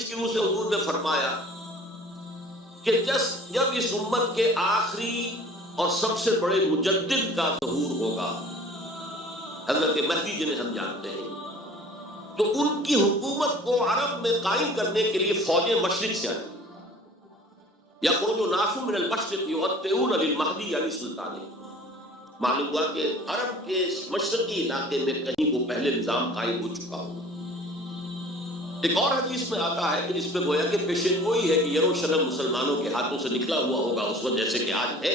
حدیث کی روح سے حضور نے فرمایا کہ جب اس امت کے آخری اور سب سے بڑے مجدد کا ظہور ہوگا، حضرت مہدی جنہیں ہم جانتے ہیں، تو ان کی حکومت کو عرب میں قائم کرنے کے لیے فوجیں مشرق سے آئیں، یخرج الناس من المشرق یؤطئون للمہدی علی سلطان۔ معلوم ہوا کہ عرب کے مشرقی علاقے میں کہیں وہ پہلے نظام قائم ہو چکا ہو۔ ایک اور حدیث میں آتا ہے کہ جس میں گویا کہ پیشین گوئی ہے کہ یروشلم مسلمانوں کے ہاتھوں سے نکلا ہوا ہوگا اس وقت جیسے کہ آج ہے۔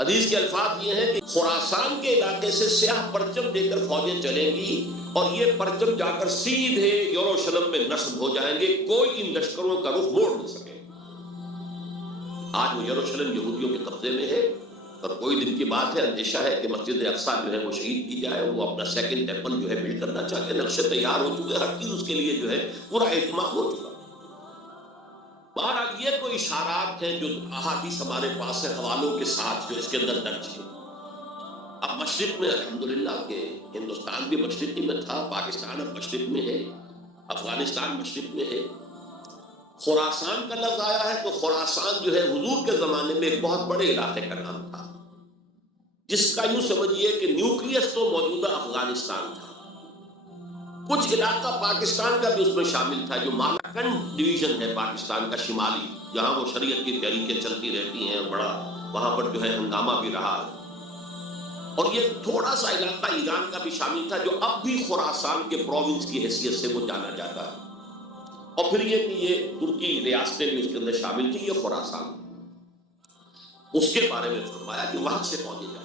حدیث کے الفاظ یہ ہیں کہ خراسان کے علاقے سے سیاہ پرچم دے کر فوجیں چلیں گی اور یہ پرچم جا کر سیدھے یروشلم میں نصب ہو جائیں گے، کوئی ان لشکروں کا رخ موڑ نہیں سکے۔ آج وہ یروشلم یہودیوں کے قبضے میں ہے اور کوئی دن کی بات ہے، اندیشہ ہے کہ مسجد اقصیٰ جو ہے وہ شہید کی جائے، وہ اپنا سیکنڈ ٹیمپل جو ہے بلڈ کرنا چاہتے ہیں، نقشے تیار ہو چکے، ہر چیز اس کے لیے جو ہے پورا اہتمام ہو چکا۔ بہرحال یہ کوئی اشارات ہیں جو احادیث ہمارے پاس ہے حوالوں کے ساتھ جو اس کے اندر درج ہے۔ اب مشرق میں الحمدللہ کہ ہندوستان بھی مشرقی میں تھا، پاکستان اب مشرق میں ہے، افغانستان مشرق میں ہے۔ خراسان کا لفظ آیا ہے تو خراسان جو ہے حضور کے زمانے میں ایک بہت بڑے علاقے کا نام تھا، جس کا یوں سمجھیے کہ نیوکلیس تو موجودہ افغانستان تھا، کچھ علاقہ پاکستان کا بھی اس میں شامل تھا، جو مالاکنڈ ڈویژن ہے پاکستان کا شمالی، جہاں وہ شریعت کی تحریکیں چلتی رہتی ہیں، بڑا وہاں پر جو ہے ہنگامہ بھی رہا۔ اور یہ تھوڑا سا علاقہ ایران کا بھی شامل تھا، جو اب بھی خراسان کے پروونس کی حیثیت سے وہ جانا جاتا ہے۔ اور پھر یہ کہ یہ ترکی ریاستیں بھی اس کے اندر شامل تھی، یہ خراسان، اس کے بارے میں فرمایا کہ وہاں سے پہنچے جائیں گے۔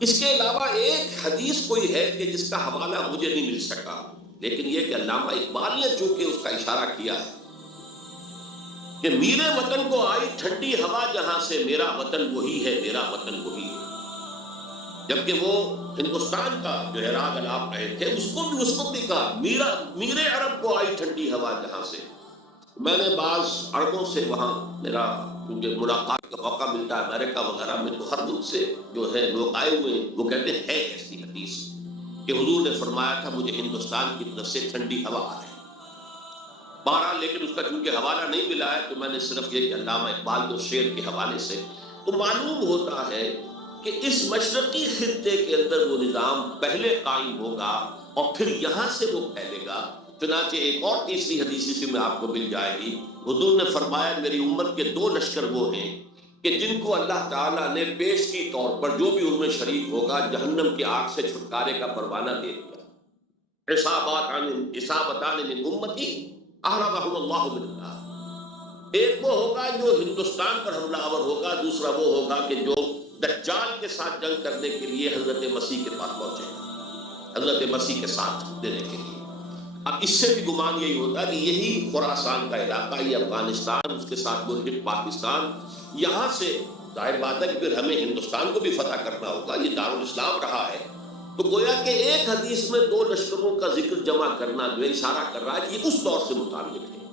اس کے علاوہ ایک حدیث کوئی ہے کہ جس کا حوالہ مجھے نہیں مل سکا، لیکن یہ کہ علامہ اقبال نے چونکہ اس کا اشارہ کیا ہے کہ میرے وطن کو آئی ٹھنڈی ہوا جہاں سے، میرا وطن وہی ہے، میرا وطن وہی ہے۔ جبکہ وہ ہندوستان کا جو ہے راگ الاپ رہے تھے، اس کو بھی اس وقت بھی کہا میرے عرب کو آئی ٹھنڈی ہوا جہاں سے۔ میں نے بعض عربوں سے وہاں میرا کیونکہ ملاقات کا موقع ملتا ہے امریکہ وغیرہ میں، تو ہر ملک سے جو ہے لوگ آئے ہوئے ہیں، وہ کہتے ہیں ہے ایسی حدیث کہ حضور نے فرمایا تھا مجھے ہندوستان کی طرف سے ٹھنڈی ہوا آ رہی۔ بہرحال لیکن اس کا چونکہ حوالہ نہیں ملا ہے تو میں نے صرف یہ کہ علامہ اقبال کے شعر کے حوالے سے تو معلوم ہوتا ہے کہ اس مشرقی خطے کے اندر وہ نظام پہلے قائم ہوگا اور پھر یہاں سے وہ پھیلے گا۔ چنانچہ ایک اور تیسری حدیث سے میں آپ کو مل جائے گی، حضور نے فرمایا میری امت کے دو لشکر وہ ہیں کہ جن کو اللہ تعالیٰ نے پیش کی طور پر جو بھی ان میں شریک ہوگا جہنم کی آگ سے چھٹکارے کا پروانہ دے دیا۔ عصابتان من امتی احرقهم اللہ بالنار۔ ایک وہ ہوگا جو ہندوستان پر حملہ آور ہوگا، دوسرا وہ ہوگا کہ جو دجال کے ساتھ جنگ کرنے کے لیے حضرت مسیح کے پاس پہنچے گا، حضرت مسیح کے ساتھ دینے کے لیے۔ اب اس سے بھی گمان یہی ہوتا ہے کہ یہی خراسان کا علاقہ، یہ افغانستان، اس کے ساتھ ملحق پاکستان، یہاں سے ظاہر بات ہے کہ پھر ہمیں ہندوستان کو بھی فتح کرنا ہوگا، یہ دارالاسلام رہا ہے۔ تو گویا کہ ایک حدیث میں دو لشکروں کا ذکر جمع کرنا جو اشارہ کر رہا ہے کہ یہ اس دور سے متعلق ہے،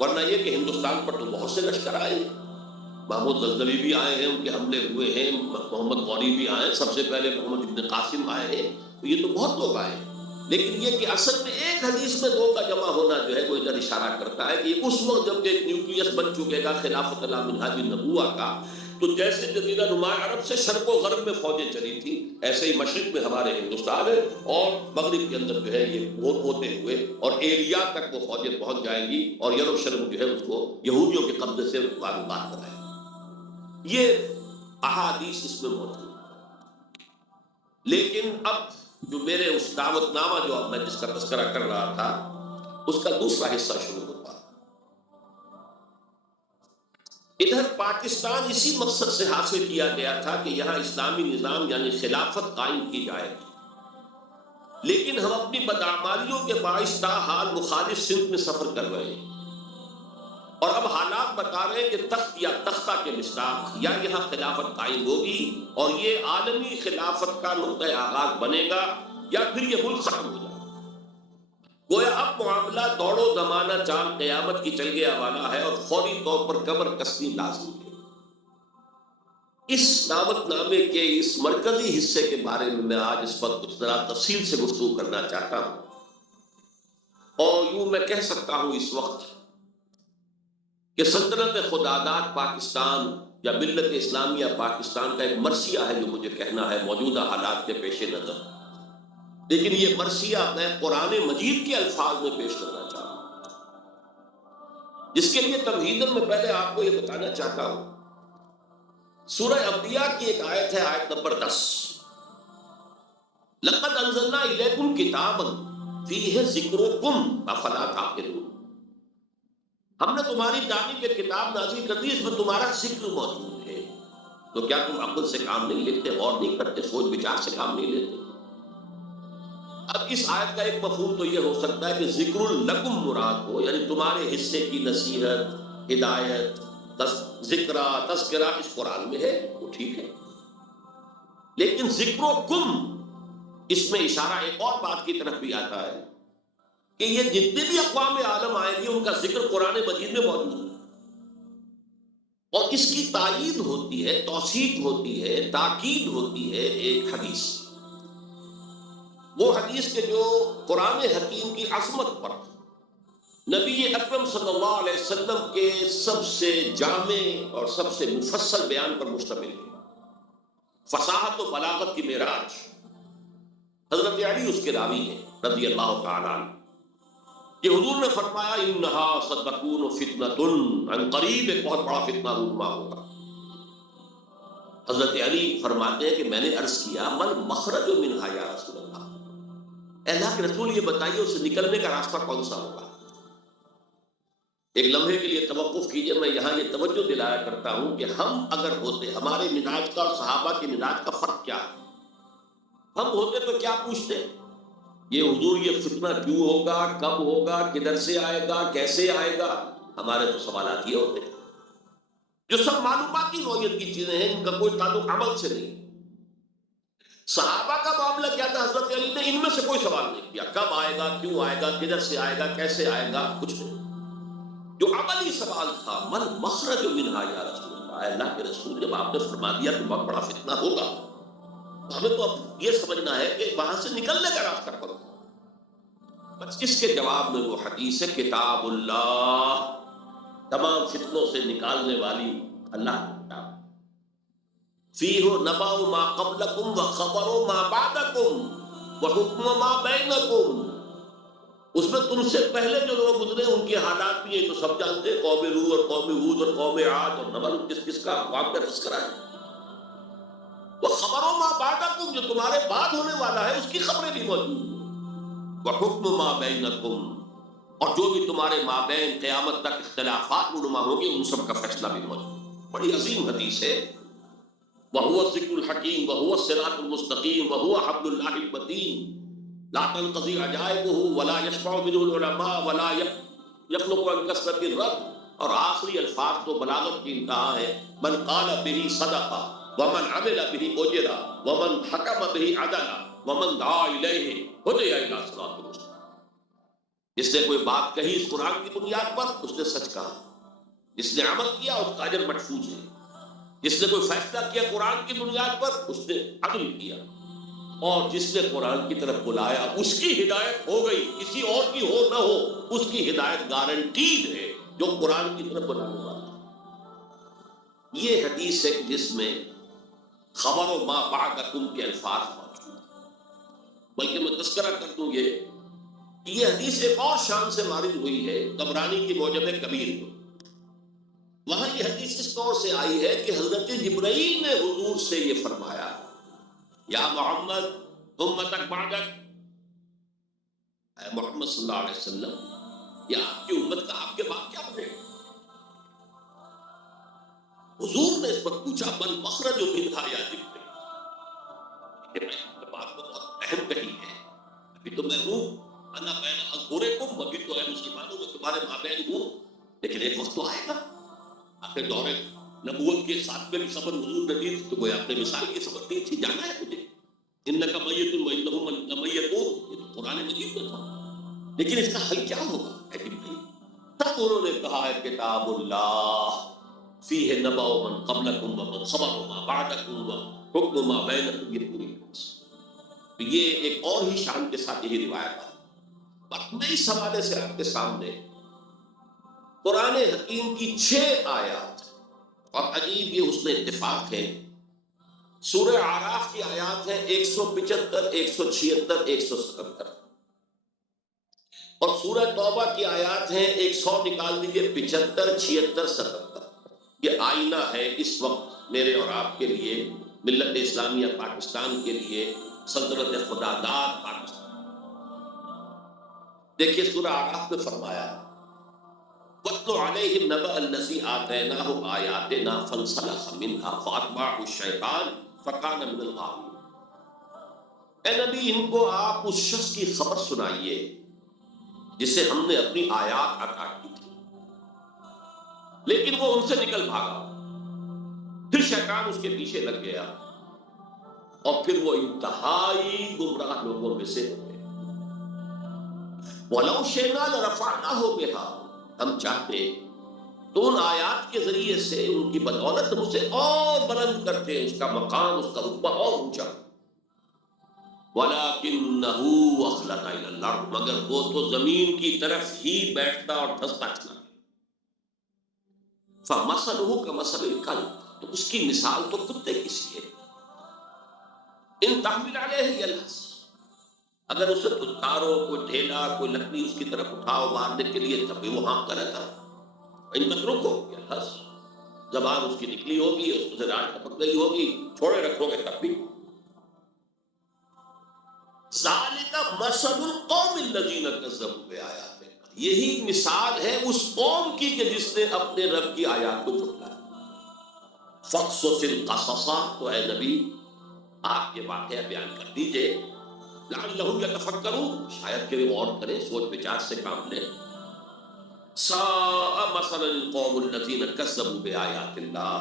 ورنہ یہ کہ ہندوستان پر تو بہت سے لشکر آئے ہیں، محمود غزنوی بھی آئے ہیں، ان کے حملے ہوئے ہیں، محمد غوری بھی آئے ہیں، سب سے پہلے محمد ابن قاسم آئے ہیں، تو یہ تو بہت لوگ آئے ہیں۔ لیکن یہ کہ اصل میں ایک حدیث میں دو کا جمع ہونا جو ہے وہ ادھر اشارہ کرتا ہے کہ اس وقت جب ایک نیوکلیس بن چکے گا خلافت علی منہاج النبوہ کا، تو جیسے جزیرہ نما عرب سے شرق و غرب میں فوجیں چلی تھی، ایسے ہی مشرق میں ہمارے ہندوستان ہے اور مغرب کے اندر جو ہے یہ ہوتے ہوئے اور ایریا تک وہ فوجیں پہنچ جائیں گی اور یروشلم جو ہے اس کو یہودیوں کے قبضے سے بات کرائیں گی۔ یہ احادیث اس میں موجود ہے۔ لیکن اب جو میرے اس دعوت نامہ جو اب میں جس کا تذکرہ کر رہا تھا اس کا دوسرا حصہ شروع ہوتا۔ ادھر پاکستان اسی مقصد سے حاصل کیا گیا تھا کہ یہاں اسلامی نظام یعنی خلافت قائم کی جائے، لیکن ہم اپنی بدعمالیوں کے باعث تاحال مخالف سمت میں سفر کر رہے ہیں، اور اب حالات بتا رہے ہیں کہ تخت یا تختہ کے مصداق یا یہاں خلافت قائم ہوگی اور یہ عالمی خلافت کا نقطۂ آغاز بنے گا یا پھر یہ ملک ختم ہو جائے گا۔ گویا اب معاملہ دوڑو زمانہ چاند قیامت کی چل گیا والا ہے اور فوری طور پر کمر کسنی لازم ہے۔ اس دعوت نامے کے اس مرکزی حصے کے بارے میں آج اس وقت کچھ ذرا تفصیل سے گفتگو کرنا چاہتا ہوں، اور یوں میں کہہ سکتا ہوں اس وقت کہ سلطنت خداداد پاکستان یا ملت اسلامیہ پاکستان کا ایک مرثیہ ہے جو مجھے کہنا ہے موجودہ حالات کے پیش نظر، لیکن یہ مرثیہ میں قرآن مجید کے الفاظ میں پیش کرنا چاہتا ہوں، جس کے لیے تمہیداً میں پہلے آپ کو یہ بتانا چاہتا ہوں۔ سورہ انبیاء کی ایک آیت ہے، آیت نمبر 10، لَقَدْ أَنزَلْنَا إِلَيْكُمْ كِتَابًا فِيهِ ذِكْرُكُمْ أَفَلَا تَعْقِلُونَ، ہم نے تمہاری جانب ایک کتاب نازل کر دی، اس میں تمہارا ذکر موجود ہے، تو کیا تم عقل سے کام نہیں لیتے، غور نہیں کرتے، سوچ بچار سے کام نہیں لیتے؟ اب اس آیت کا ایک مفہوم تو یہ ہو سکتا ہے کہ ذکر لکم مراد ہو، یعنی تمہارے حصے کی نصیحت، ہدایت، ذکرہ، تذکرہ اس قرآن میں ہے، وہ ٹھیک ہے، لیکن ذکر و کم، اس میں اشارہ ایک اور بات کی طرف بھی آتا ہے کہ یہ جتنے بھی اقوام عالم آئیں گے ان کا ذکر قرآن مجید میں موجود ہے، اور اس کی تائید ہوتی ہے، توثیق ہوتی ہے، تاکید ہوتی ہے ایک حدیث، وہ حدیث کے جو قرآن حکیم کی عظمت پر نبی اکرم صلی اللہ علیہ وسلم کے سب سے جامع اور سب سے مفصل بیان پر مشتمل ہے، فصاحت و بلاغت کی معراج۔ حضرت علی اس کے راوی ہیں رضی اللہ تعالیٰ عنہ، کہ حضور نے فرمایا انہا ستکون فتنۃ، عن قریب ایک بہت بڑا فتنہ رونما ہوگا۔ حضرت علی فرماتے ہیں کہ میں نے عرض کیا من مخرج منہا یا رسول اللہ، اے اللہ کے رسول یہ بتائیے اسے نکلنے کا راستہ کون سا ہوگا؟ ایک لمحے کے لیے توقف کیجئے، میں یہاں یہ توجہ دلایا کرتا ہوں کہ ہم اگر ہوتے، ہمارے مزاج کا اور صحابہ کے مزاج کا فرق کیا ہے؟ ہم ہوتے تو کیا پوچھتے؟ یہ حضور یہ فتنہ کیوں ہوگا، کب ہوگا، کدھر سے آئے گا، کیسے آئے گا؟ ہمارے تو سوالات یہ ہوتے ہیں جو سب معلوماتی نوعیت کی چیزیں ہیں، ان کا کوئی تعلق عمل سے نہیں۔ صحابہ کا معاملہ کیا تھا؟ حضرت علی نے ان میں سے کوئی سوال نہیں کیا، کب آئے گا، کیوں آئے گا، کدھر سے آئے گا، کیسے آئے گا، کچھ نہیں۔ جو عملی سوال تھا من مخرج منہا یا رسول اللہ، اے اللہ کے رسول جب آپ نے فرما دیا کہ بہت بڑا فتنہ ہوگا، ہمیں تو اب یہ سمجھنا ہے کہ وہاں سے نکلنے کا راستہ کرو۔ بس اس کے جواب میں وہ حدیث ہے، کتاب اللہ، تمام فتنوں سے نکالنے والی اللہ کی کتاب، فیہ نبأ ما قبلکم وخبر ما بعدکم وحکم ما بینکم، اس میں تم سے پہلے جو لوگ گزرے ان کے حالات بھی ہیں تو سب جانتے ہیں، قوم نوح اور قوم ہود اور قوم عاد اور نمل، کس کس کا اقوام کا تذکرہ ہے، وخبر ما بعدکم، جو تمہارے بعد ہونے والا ہے اس کی خبریں بھی موجود ہیں، وحکم ما بینکم، اور جو بھی تمہارے مابین قیامت تک اختلافات رونما ہوں گے ان سب کا فیصلہ بھی موجود۔ بڑی عظیم حدیث ہے، وَهُوَ الذِّكْرُ الْحَكِيمُ وَهُوَ الصِّرَاطُ الْمُسْتَقِيمُ وَهُوَ حَبْلُ اللَّهِ الْمَتِينُ لَا تَنْقَضِي عَجَائِبُهُ وَلَا يَشْفَعُ مِنْهُ الْعُلَمَاءُ وَلَا يَخْلُقُ عَنْ كَثْرَةِ الرَّدِّ، اور آخری الفاظ تو بلاغت کی انتہا ہے، من قال به صدق ومن عمل به اجر ومن حکم به عدل ومن دعا الیہ ہدی الی صراط مستقیم۔ جس نے کوئی بات کہی اس قرآن کی بنیاد پر اس نے سچ کہا، جس نے عمل کیا اس کا اجر محفوظ ہے، جس نے کوئی فیصلہ کیا قرآن کی بنیاد پر اس نے عدل کیا، اور جس نے قرآن کی طرف بلایا اس کی ہدایت ہو گئی، کسی اور کی ہو نہ ہو اس کی ہدایت گارنٹیڈ ہے جو قرآن کی طرف بلانے والا۔ یہ حدیث ہے جس میں خبر و ما بعدکم کے الفاظ موجود ہیں، بلکہ میں تذکرہ کر دوں یہ حدیث ایک اور شان سے وارد ہوئی ہے طبرانی کی معجم کبیر میں، وہاں یہ حدیث اس طور سے آئی ہے کہ حضرت جبرائیل نے حضور سے یہ فرمایا، یا محمد امتک بعدک، اے محمد صلی اللہ علیہ وسلم یہ آپ کی امت کا آپ کے بعد کیا بنے؟ حضور نے اس پر پوچھا من مخرج منہا یا جبرائیل، بات کو بہت اہم کہی ہے، ابھی تو میں ہوں انا بین اظہرکم، ابھی تو اے مسلمانوں میں تمہارے مابین ہوں، لیکن ایک وقت تو آئے گا، آخر دور نبوت کے ساتھ میں بھی صبر حضور نے دی تو کوئی آپ نے مثال کی صبر دی تھی، جانا ہے مجھے، انک میت وانہم میتون، قرآن مجید میں تھا، لیکن اس کا حل کیا ہوگا؟ تب انہوں نے کہا ہے کتاب اللہ فیہ نبأ من قبلکم ومن خبر ما بعدکم وحکم ما بینکم، یہ پوری حدیث۔ یہ ایک اور ہی شان کے ساتھ یہی روایت ہے، بات میں اس حوالے سے آپ کے سامنے قرآن حکیم کی 6 آیات، اور عجیب یہ حسن اتفاق ہے، سورہ اعراف کی آیات ہیں 175، 176، 177، اور سورہ توبہ کی آیات ہیں 100 نکال دیجئے، 75، 76، 77۔ یہ آئینہ ہے اس وقت میرے اور آپ کے لیے، ملت اسلامیہ پاکستان کے لیے، سلطنت خدا داد پاکستان۔ دیکھیے سورہ اعراف میں فرمایا وَاتْلُ عَلَيْهِمْ نَبَأَ الَّذِي آتَيْنَاهُ آيَاتِنَا فَانْسَلَخَ مِنْهَا فَأَتْبَعَهُ الشَّيْطَانُ فَكَانَ مِنَ الْغَاوِينَ۔ اے نبی ان کو آپ اس شخص کی خبر سنائیے جسے ہم نے اپنی آیات عطا کی تھی، لیکن وہ ان سے نکل بھاگا، پھر شیطان اس کے پیچھے لگ گیا، اور پھر وہ انتہائی گمراہ لوگوں میں سے ہو گئے۔ وَلَوْ شِئْنَا لَرَفَعْنَاهُ بِهَا، ہم چاہتے تو ان آیات کے ذریعے سے، ان کی بدولت ہم اسے اور بلند کرتے، اس کا مقام، اس کا رتبہ اور اونچا۔ وَلَكِنَّهُ أَخْلَدَ إِلَى الْأَرْضِ، مگر وہ تو زمین کی طرف ہی بیٹھتا اور دھستا چلا۔ فَمَثَلُهُ كَمَثَلِ الْكَلْبِ، تو اس کی مثال تو کتے کی سی ہے۔ إِن تَحْمِلْ عَلَيْهِ يَلْهَث، اگر اسے دھتکارو، کوئی ڈھیلا، کوئی لکڑی اس کی طرف اٹھاؤ مارنے کے لیے، تب بھی وہ ہانپتا رہتا ہے۔ ان تترکو یلہث، زبان اس کی نکلی ہوگی، اس سے راج ٹپک گئی ہوگی، چھوڑے رکھو گے تب بھی۔ ذالک مثل القوم الذین کذبوا بآیاتنا، یہی مثال ہے اس قوم کی کہ جس نے اپنے رب کی آیات کو جھٹلایا۔ فقصص القصص، تو اے نبی آپ یہ واقعہ بیان کر دیجئے، لعلہم یتفکرون، شاید کہ وہ غور کریں، سوچ بچار سے کام لیں۔ ساء مثلا القوم الذین کذبوا بآیات اللہ،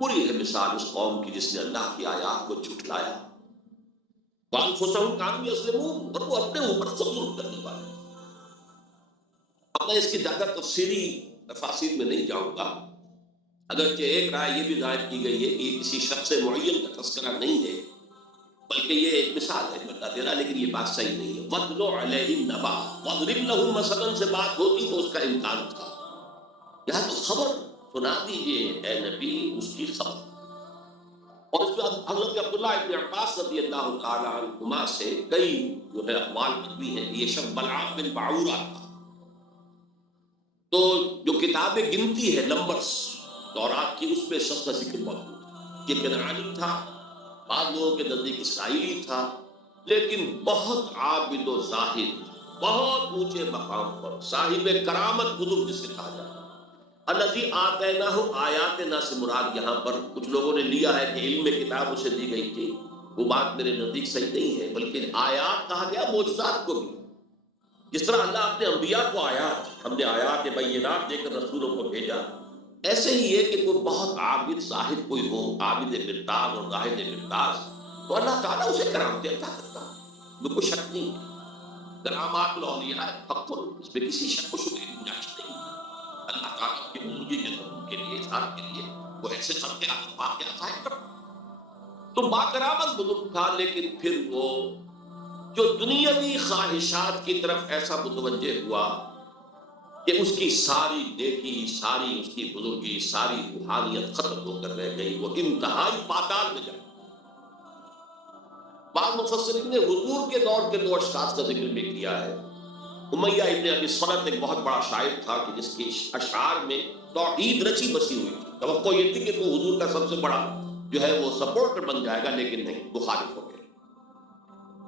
بری ہے مثال اس قوم کی جس نے اللہ کی آیات کو جھٹلایا۔ وانفسہم کانوا یظلمون، اور وہ اپنے اوپر خود ظلم کرنے والے۔ اب میں اس کی زیادہ تفصیلی تفاصیل میں نہیں جاؤں گا، اگرچہ ایک رائے یہ بھی ظاہر کی گئی ہے کہ یہ کسی شخص معین کا تذکرہ نہیں ہے، بلکہ یہ ایک مثال ہے بتا دے رہا، لیکن یہ بات صحیح نہیں ہے۔ وَاتْلُ عَلَيْهِمْ نَبَأَ، وَاضْرِبْ لَهُم مَثَلًا سے بات ہوتی تو اس کا امکان تھا، یہاں تو خبر سنا دیجئے اے نبی اس کی خبر۔ اور اس میں حضرت عبداللہ ابن عباس رضی اللہ تعالی عنہما سے کئی جو ہے اقوال مروی ہیں کہ یہ شخص بلعام بن باعورہ تھا۔ تو جو کتاب گنتی ہے نمبرز تورات کی، اس میں شخص کا ذکر موجود ہے۔ یہ کنعانی تھا، بعض لوگوں کے نزدیک اسرائیلی تھا، لیکن بہت عابد و زاہد، بہت اونچے مقام پر، صاحب کرامت بزرگ جسے کہا جاتا ہے۔ الذی آتیناہ آیاتنا سے مراد یہاں پر کچھ لوگوں نے لیا ہے کہ علم کتاب اسے دی گئی تھی، وہ بات میرے نزدیک صحیح نہیں ہے، بلکہ آیات کہا گیا معجزات کو بھی۔ جس طرح اللہ اپنے انبیاء کو آیات، ہم نے آیات بینات دے کر رسولوں کو بھیجا، ایسے ہی ہے کہ کوئی بہت عابد زاہد کوئی ہو، عابد مرداز اور زاہد مرداز، تو اللہ تعالیٰ اسے کرامت عطا کرتا ہے، میں کوئی شک نہیں ہے۔ کرامات الاولیاء حق، اس میں کسی شک و شبہ کی گنجائش نہیں۔ اللہ تعالیٰ کی بزرگی کے ضرور کے لیے، اظہار کے لیے وہ ایسے سب کے واقعات ظاہر کرتا۔ تو باکرامت بزرگ تھا، لیکن پھر وہ جو دنیاوی خواہشات کی طرف ایسا متوجہ ہوا کہ اس کی ساری نیکی، ساری اس کی بزرگی، ساری روحانیت ختم ہو کر رہ گئی، وہ انتہائی پاتال میں جا۔ بعض مفسرین نے حضور کے دور کے 2 اشخاص کا ذکر بھی کیا ہے۔ امیہ ابن ابی صلت ایک بہت بڑا شاعر تھا کہ جس کی اشعار میں توحید رچی بسی ہوئی تھی، توقع یہ تھی کہ وہ حضور کا سب سے بڑا جو ہے وہ سپورٹر بن جائے گا، لیکن نہیں، مخالف ہو گئے۔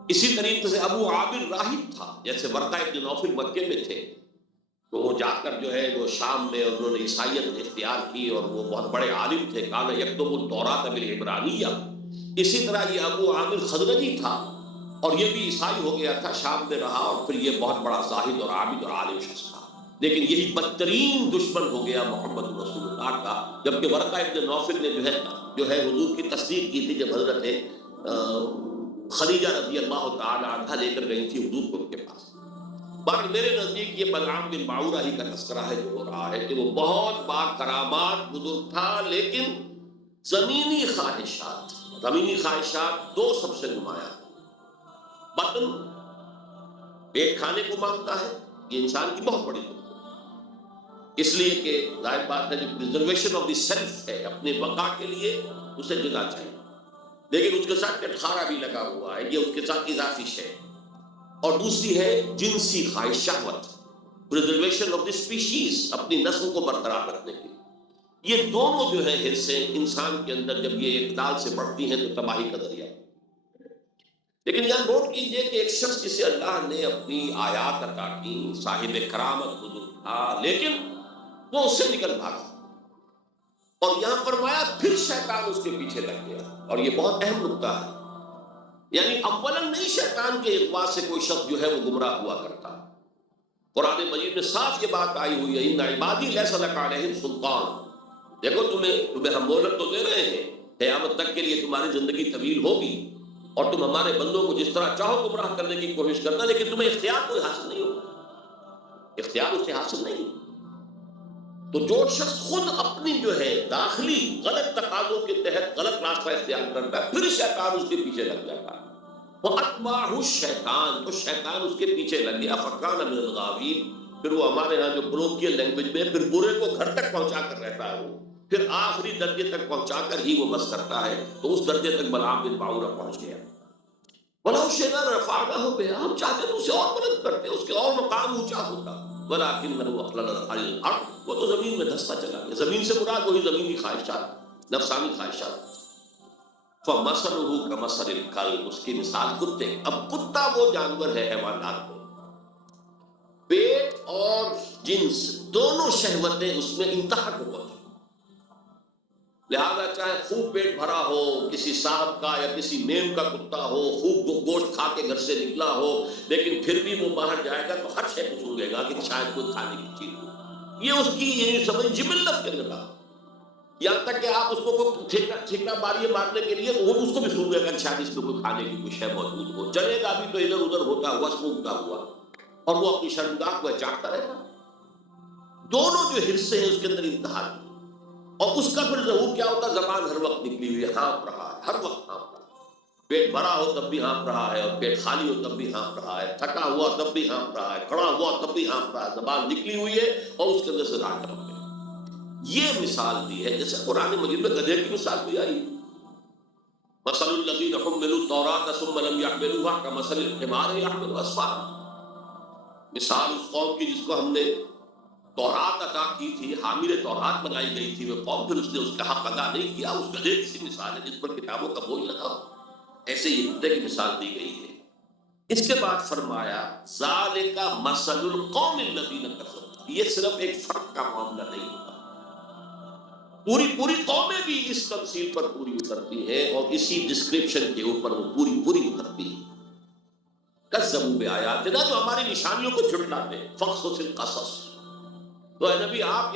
اسی طریقے سے ابو عامر راہب تھا، جیسے ورقہ ابن نوفل مکے میں تھے، تو وہ جا کر جو ہے وہ شام میں انہوں نے عیسائیت اختیار کی، اور وہ بہت بڑے عالم تھے، کان یکتب التوراۃ بالعبرانیہ۔ اسی طرح یہ ابو عامر خزرجی تھا، اور یہ بھی عیسائی ہو گیا تھا، شام میں رہا، اور پھر یہ بہت بڑا زاہد اور عابد اور عالم شخص تھا، لیکن یہی بدترین دشمن ہو گیا محمد رسول اللہ کا۔ جبکہ ورقہ ابن نوفل نے جو ہے حضور کی تصدیق کی تھی جب حضرت خدیجہ رضی اللہ تعالی عنہا لے کر گئی تھی حضور کو ان کے پاس۔ بہرحال میرے نزدیک یہ بلعام بن باعورہ ہی کا تذکرہ ہے جو ہو رہا ہے کہ وہ بہت با کرامات بزرگ تھا، لیکن زمینی خواہشات 2 سب سے نمایاں، بطن پیٹ کھانے کو مانگتا ہے، یہ انسان کی بہت بڑی دقت ہے، اس لیے کہ ظاہر بات ہے جو پریزرویشن آف دی سیلف ہے، اپنے بقا کے لیے اسے غذا چاہیے، لیکن اس کے ساتھ کٹخارا بھی لگا ہوا ہے، یہ اس کے ساتھ اضافی ہے۔ اور دوسری ہے جنسی خواہش، شہوت، پریزرویشن آف دی اسپیشیز، اپنی نسل کو برقرار رکھنے کے لیے۔ یہ دونوں جو ہے حرصیں انسان کے اندر جب یہ اعتدال سے بڑھتی ہیں تو تباہی کا ذریعہ۔ لیکن یہاں نوٹ کیجئے کہ ایک شخص جسے اللہ نے اپنی آیات عطا کی، صاحب کرامت بزرگ تھا، لیکن وہ اس سے نکل بھاگا، اور یہاں فرمایا پھر شیطان اس کے پیچھے لگ گیا، اور یہ بہت اہم نکتہ ہے، یعنی اولاً نہیں شیطان کے اغوا سے کوئی شخص جو ہے وہ گمراہ ہوا کرتا۔ قرآن مجید میں صاف یہ بات آئی ہوئی ہے، ان عبادی لیس لک علیہم سلطان، دیکھو تمہیں ہم مہلت تو دے رہے ہیں، قیامت تک کے لیے تمہاری زندگی طویل ہوگی، اور تم ہمارے بندوں کو جس طرح چاہو گمراہ کرنے کی کوشش کرنا، لیکن تمہیں اختیار کوئی حاصل نہیں ہوگا، اختیار اسے حاصل نہیں۔ تو جو شخص خود اپنی جو ہے داخلی غلط تقاضوں کے تحت غلط راستہ اختیار کرتا ہے، پھر شیطان اس کے پیچھے لگ جاتا ہے، وَأَتْبَعَهُ الشَّيْطَانُ، تو شیطان اس کے پیچھے لگ گیا، فَكَانَ مِنَ الْغَاوِينَ، پھر وہ ہمارے ہاں جو کولوکیل لینگویج میں پھر برے کو گھر تک پہنچا کر رہتا ہے، وہ پھر آخری درجے تک پہنچا کر ہی وہ بس کرتا ہے، تو اس درجے تک بلعام بن باعورہ پہنچ گیا۔ وَلَوْ شِئْنَا لَرَفَعْنَاهُ بِهَا، ہم چاہتے تو اسے اور بلند کرتے، اس کے اور مقام اونچا ہوتا، وَلَٰكِنَّهُ أَخْلَدَ عَلَى الْأَرْضِ، وہ تو زمین میں دھستا چلا گیا، زمین سے مراد وہی زمینی خواہشات، نفسانی خواہشات۔ فَمَثَلُهُ كَمَثَلِ الْكَلْبِ، اس کی مثال کتے۔ اب کتا وہ جانور ہے حیوانات میں، پیٹ اور جنس دونوں شہوتیں اس میں انتہا کو پہنچی، لہذا چاہے خوب پیٹ بھرا ہو، کسی صاحب کا یا کسی میم کا کتا ہو، خوب گوشت کھا کے گھر سے نکلا ہو، لیکن پھر بھی وہ باہر جائے گا تو ہر شے کو سونگے گا کہ شاید کوئی کھانے کی چیز ہو، یہ اس کی یعنی سمجھ جبلت کے اندر، یہاں تک کہ آپ اس کو ٹھیکا ماریے مارنے کے لیے وہ اس کو بھی سونگے گا کہ شاید اس میں کوئی کھانے کی کوئی شے موجود ہو، چلے گا بھی تو ادھر ادھر ہوتا ہوا سونگتا ہوا، اور وہ اپنی شرمگاہ کو چاٹتا رہے گا۔ دونوں جو حصے ہیں اس کے اندر انتہا کی، اور اس کا پھر ظہور کیا ہوتا، زبان ہر وقت نکلی ہوئی ہے، ہانپ رہا ہے، ہر وقت ہانپ رہا ہے، پیٹ بھرا ہو تب بھی ہانپ رہا ہے، اور پیٹ خالی ہو تب بھی ہانپ رہا ہے، تھکا ہوا تب بھی ہانپ رہا ہے، کھڑا ہوا تب بھی ہانپ رہا ہے، زبان نکلی ہوئی ہے اور اس کے اندر سے راہ ٹپک گئی۔ یہ مثال دی ہے، جیسے قرآن مجید میں گدھے کی مثال بھی آئی، مثل الذین حملوا التوراۃ ثم لم یحملوها کمثل الحمار یحمل اسفارا، مثال اس قوم کی جس کو ہم نے تورات عطا کی تھی، حامل تورات بنائی گئی تھی، وہ قوم پھر اس نے اس کا حق ادا نہیں کیا، اس گدھے کی سی مثال ہے جس پر کتابوں کا بوجھ لگا ہو، ایسے یہ کتے کی مثال دی گئی ہے۔ اس کے بعد فرمایا ذالک مثل القوم الذین کفروا، یہ صرف ایک فرد کا معاملہ نہیں ہوتا، پوری قومیں بھی اس تمثیل پر پوری اترتی ہیں، اور اسی ڈسکرپشن کے اوپر وہ پوری اترتی ہیں۔ کذبوا بآیاتنا، جو ہماری نشانیوں کو جھٹلاتے ہیں، فقصص القصص، تو اے نبی آپ